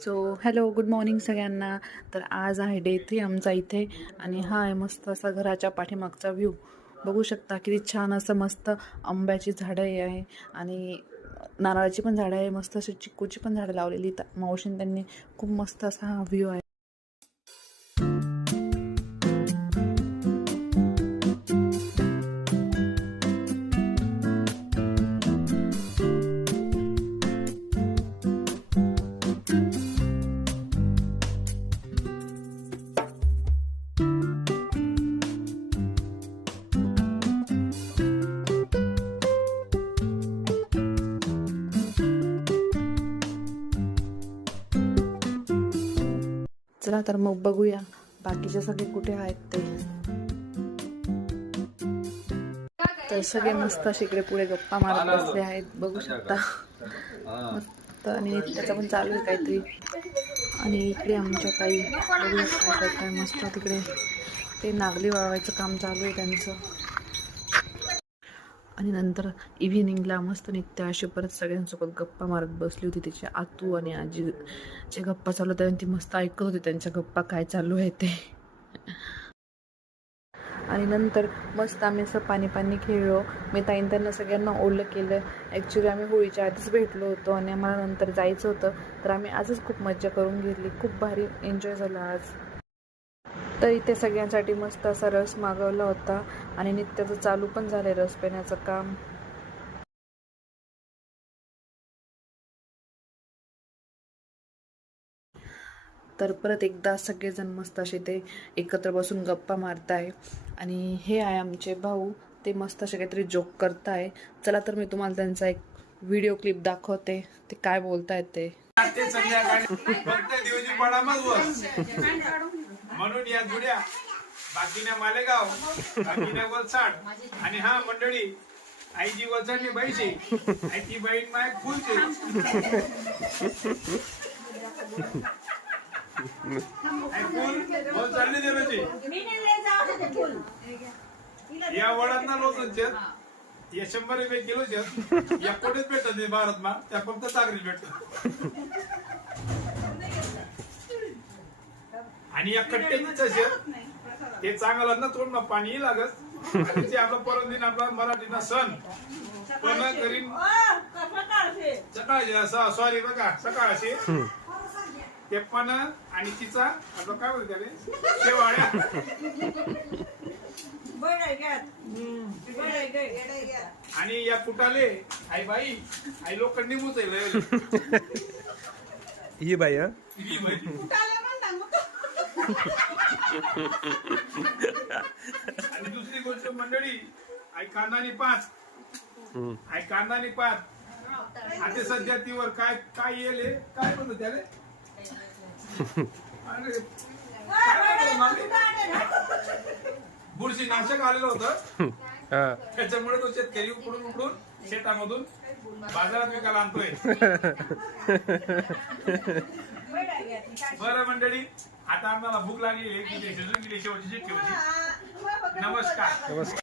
So hello, good morning सगळ्यांना. तर आज आहे डे 3 आमचा इथे आणि हा आहे मस्त असा घराच्या पाठीमागचा व्ह्यू. बघू शकता किती छान असं मस्त आंब्याची झाडं आहे आणि नारळाची पण झाडं आहे, मस्त अशी चिक्कूची पण झाडं लावलेली मावशीने. त्यांनी खूप मस्त असा हा व्ह्यू आहे. चला तर मग बघूया बाकीचे सगळे कुठे आहेत ते. तर सगळे मस्त असे इकडे पुढे गप्पा मारत बसले आहेत, बघू शकता. मस्त. आणि त्याचा पण चालू आहे काहीतरी. आणि इकडे आमच्या ताई बघू काय करताय, मस्त तिकडे ते नागली वाळवायचं काम चालू आहे त्यांचं. आणि नंतर इव्हिनिंगला मस्त निघते अशी परत सगळ्यांसोबत गप्पा मारत बसली होती. तिची आतू आणि आजीचे गप्पा चालू होत्या, ती मस्त ऐकत होती त्यांच्या गप्पा काय चालू आहे ते. आणि नंतर मस्त आम्ही असं पाणी खेळलो. मी ताईन त्यांना सगळ्यांना ओलं केलं. ॲक्च्युली आम्ही होळीच्या आधीच भेटलो होतो आणि आम्हाला नंतर जायचं होतं, तर आम्ही आजच खूप मज्जा करून घेतली. खूप भारी एन्जॉय झाला आज. तर इथे सगळ्यांसाठी मस्त असा रस मागवला होता आणि नित्याचं चालू पण झालंय रस पिण्याचं काम. तर परत एकदा सगळेजण मस्त असे ते एकत्र बसून गप्पा मारताय. आणि हे आहे आमचे भाऊ, ते मस्त असे काहीतरी जोक करताय. चला तर मी तुम्हाला त्यांचा एक व्हिडिओ क्लिप दाखवते, ते काय बोलतायत ते. म्हणून या जुड्या बाकीना मालेगाव, बाकीना वलसाड. आणि हा मंडळी, आईची वलसाडनी बाईची, आईची बहीण माय फुलची. फुल चालली देवाची या वडांना लोकांचे या 100 रुपये किलोचे या कोटीच भेटत नाही भारत मा, त्या फक्त चाकरी भेटत. आणि या कट्ट्याची हे चांगलं ना तोंड पाणी लागत. आपला परत दिन आपला मराठीना सण पण करीन सकाळचे सॉरी बघा सकाळचे ते पण. आणि तिचा आपलं काय बोलते त्याने शेवाळ्या आणि या कुटाले आई बाई आई लोकांनी मुचायला ही बाई आणि दुसरी गोष्ट मंडळी, आई कांदानी 5 आई कांदानी 5. आता सध्या तीवर काय काय येले काय म्हणतो त्याले बुरशी नाशक आलेलं होतं, त्याच्यामुळे तो शेतकरी उकडून शेतामधून बाजारात विकायला आणतोय. बरं मंडळी, आता आम्हाला भूक लागली, शेवटची नमस्कार.